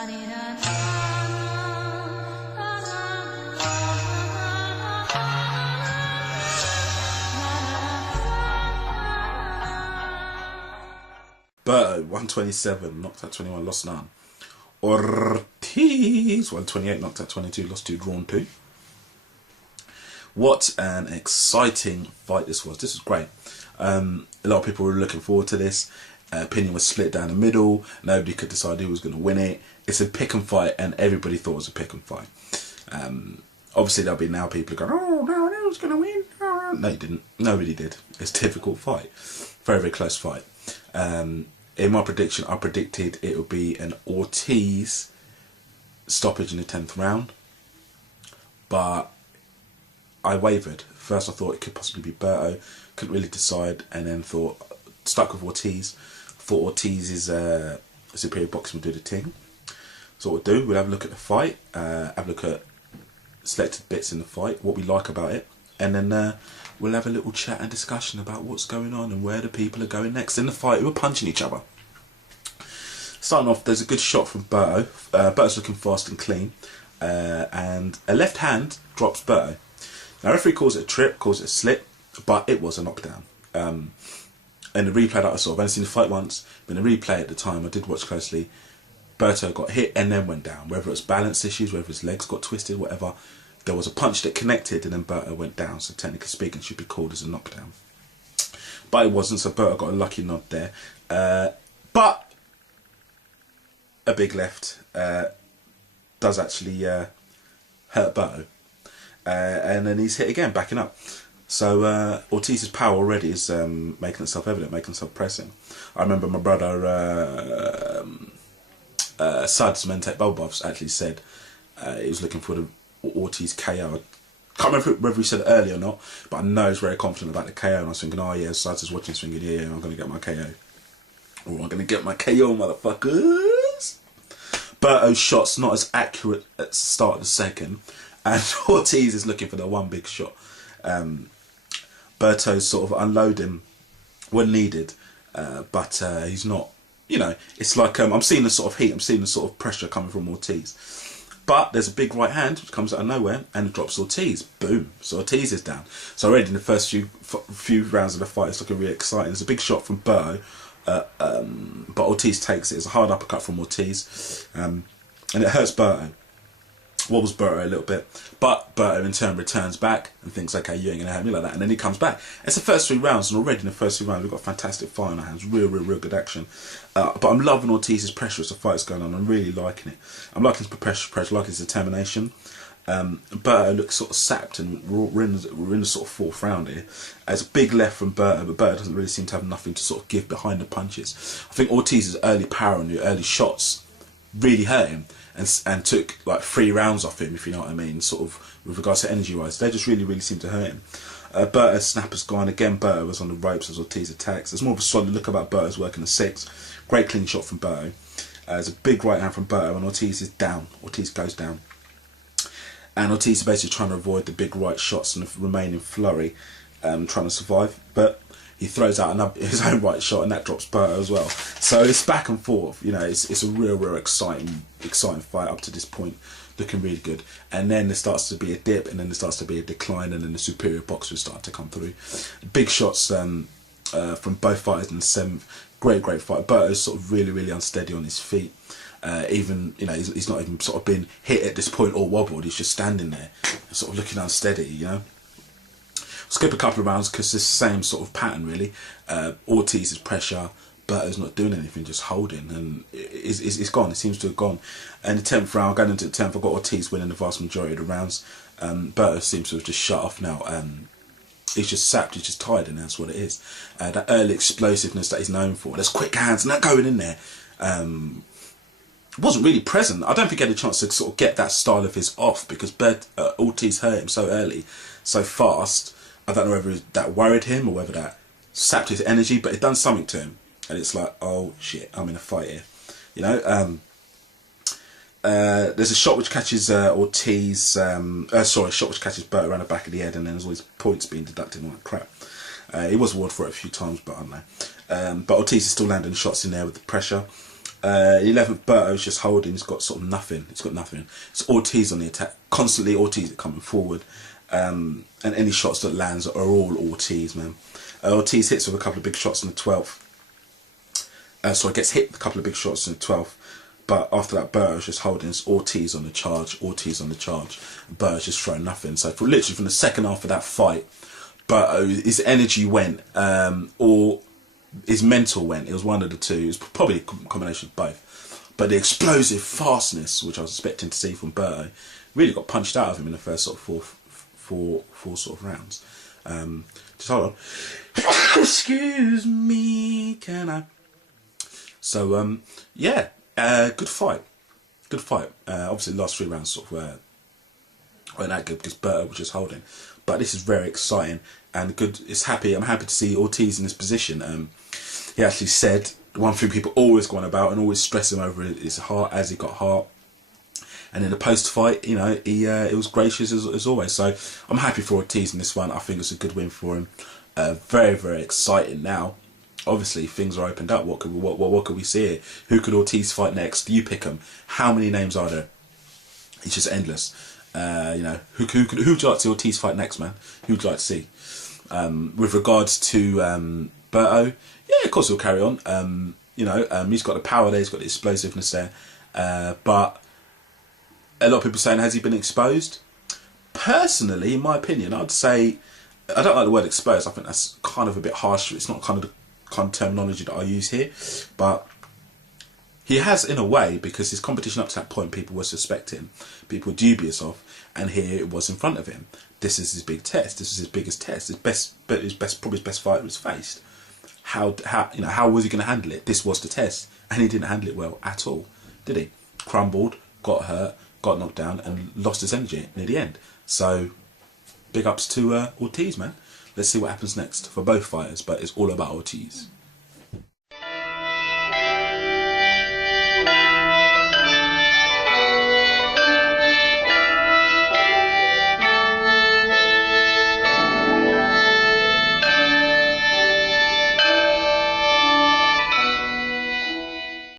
Berto, 127, knocked out 21, lost none. Ortiz, 128, knocked out 22, lost 2, drawn 2. What an exciting fight this was. This was great. A lot of people were looking forward to this. Opinion was split down the middle. Nobody could decide who was going to win it. It's a pick and fight, and everybody thought it was a pick and fight. Obviously, there'll be now people going, oh, no, who's going to win? No, you didn't. Nobody did. It's a difficult fight. Very, very close fight. In my prediction, I predicted it would be an Ortiz stoppage in the 10th round. But I wavered. First I thought it could possibly be Berto. Couldn't really decide, and then stuck with Ortiz. Thought Ortiz's superior boxing would do the thing. So what we'll do, we'll have a look at the fight, have a look at selected bits in the fight, what we like about it, and then we'll have a little chat and discussion about what's going on and where the people are going next in the fight who are punching each other. Starting off, there's a good shot from Berto. Berto's looking fast and clean, and a left hand drops Berto. Now, referee calls it a trip, calls it a slip, but it was a knockdown. And the replay that I saw, I've only seen the fight once, but in the replay at the time, I did watch closely, Berto got hit and then went down. Whether it was balance issues, whether his legs got twisted, whatever, there was a punch that connected and then Berto went down. So technically speaking, it should be called as a knockdown. But it wasn't, so Berto got a lucky nod there. But a big left does actually hurt Berto. And then he's hit again, backing up. So Ortiz's power already is making itself evident, making itself pressing. I remember my brother Sad's Mentek Bobovs actually said he was looking for the Ortiz KO. I can't remember whether he said it earlier or not, but I know he's very confident about the KO. And I was thinking, oh yeah, Sad's is watching this thinking, yeah, I'm going to get my KO. Oh, I'm going to get my KO, motherfuckers. Berto's shot's not as accurate at the start of the second, and Ortiz is looking for the one big shot. Berto's sort of unloading when needed, but he's not, you know, it's like I'm seeing the sort of heat, I'm seeing the sort of pressure coming from Ortiz. But there's a big right hand which comes out of nowhere and it drops Ortiz. Boom. So Ortiz is down. So already in the first few rounds of the fight, it's looking really exciting. There's a big shot from Berto, but Ortiz takes it. It's a hard uppercut from Ortiz, and it hurts Berto. Wobbles Berto a little bit, but Berto in turn returns back and thinks, okay, you ain't gonna have me like that, and then he comes back. It's the first 3 rounds, and already in the first 3 rounds we've got a fantastic fight on our hands, real good action. But I'm loving Ortiz's pressure as the fight's going on. I'm really liking it. I'm liking his pressure, liking his determination. Berto looks sort of sapped, and we're in the sort of 4th round here. It's a big left from Berto, but Berto doesn't really seem to have nothing to sort of give behind the punches. I think Ortiz's early power and the early shots really hurt him. And took like 3 rounds off him, if you know what I mean, sort of with regards to energy wise. They just really seem to hurt him. Berto's snapper's gone again. Berto was on the ropes as Ortiz attacks. There's more of a solid look about Berto's work in the 6. Great clean shot from Berto. There's a big right hand from Berto, and Ortiz is down. Ortiz goes down, and Ortiz is basically trying to avoid the big right shots and the remaining flurry, trying to survive. But he throws out his own right shot, and that drops Berto as well. So it's back and forth. You know, it's a real exciting fight up to this point, looking really good. And then there starts to be a dip, and then there starts to be a decline, and then the superior boxers start to come through. Big shots from both fighters in the 7th. Great fight. Berto's sort of really unsteady on his feet. Even, you know, he's not even sort of been hit at this point or wobbled. He's just standing there, sort of looking unsteady. You know. Skip a couple of rounds because it's the same sort of pattern really. Ortiz's pressure, Berto's not doing anything, just holding, and it's gone. It seems to have gone. And the 10th round, going into the 10th, I've got Ortiz winning the vast majority of the rounds. Berto seems to have just shut off now. He's just sapped, he's just tired, and that's what it is. That early explosiveness that he's known for, there's quick hands and that going in there, wasn't really present. I don't think he had a chance to sort of get that style of his off because Ortiz hurt him so early, so fast. I don't know whether that worried him or whether that sapped his energy, but it done something to him. And it's like, oh shit, I'm in a fight here. You know, there's a shot which catches Ortiz, a shot which catches Berto around the back of the head, and then there's all these points being deducted and all that crap. He was awarded for it a few times, but I don't know. But Ortiz is still landing shots in there with the pressure. 11th, Berto's just holding. He's got sort of nothing. He's got nothing. It's Ortiz on the attack. Constantly Ortiz coming forward. And any shots that lands are all Ortiz, man. Ortiz hits with a couple of big shots on the 12th. So it gets hit with a couple of big shots on the 12th. But after that, Berto's just holding. It's Ortiz on the charge. Ortiz on the charge. Berto's just throwing nothing. So for literally from the second half of that fight, Berto, his energy went, or his mental went. It was one of the two. It was probably a combination of both. But the explosive fastness, which I was expecting to see from Berto, really got punched out of him in the first sort of four sort of rounds. Just hold on. Excuse me, can I? So yeah, good fight. Good fight. Obviously, the last 3 rounds sort of weren't that good because Berto was just holding. But this is very exciting and good. I'm happy to see Ortiz in this position. He actually said one thing people always go on about and always stress him over his heart, as he got heart. And in the post-fight, you know, it was gracious as always. So I'm happy for Ortiz in this one. I think it's a good win for him. Very, very exciting now. Obviously, things are opened up. What could we see here? Who could Ortiz fight next? You pick them. How many names are there? It's just endless. You know, who'd you like to see Ortiz fight next, man? Who'd you like to see? With regards to Berto, yeah, of course he'll carry on. You know, he's got the power there. He's got the explosiveness there. But a lot of people saying, has he been exposed? Personally, in my opinion, I'd say, I don't like the word exposed. I think that's kind of a bit harsh. It's not kind of the kind of terminology that I use here. But he has, in a way, because his competition up to that point, people were suspecting, people were dubious of, and here it was in front of him. This is his big test. This is his biggest test. Probably his best fight was faced. How was he going to handle it? This was the test, and he didn't handle it well at all, did he? Crumbled, got hurt, got knocked down, and lost his energy near the end. So, big ups to Ortiz, man. Let's see what happens next for both fighters, but it's all about Ortiz.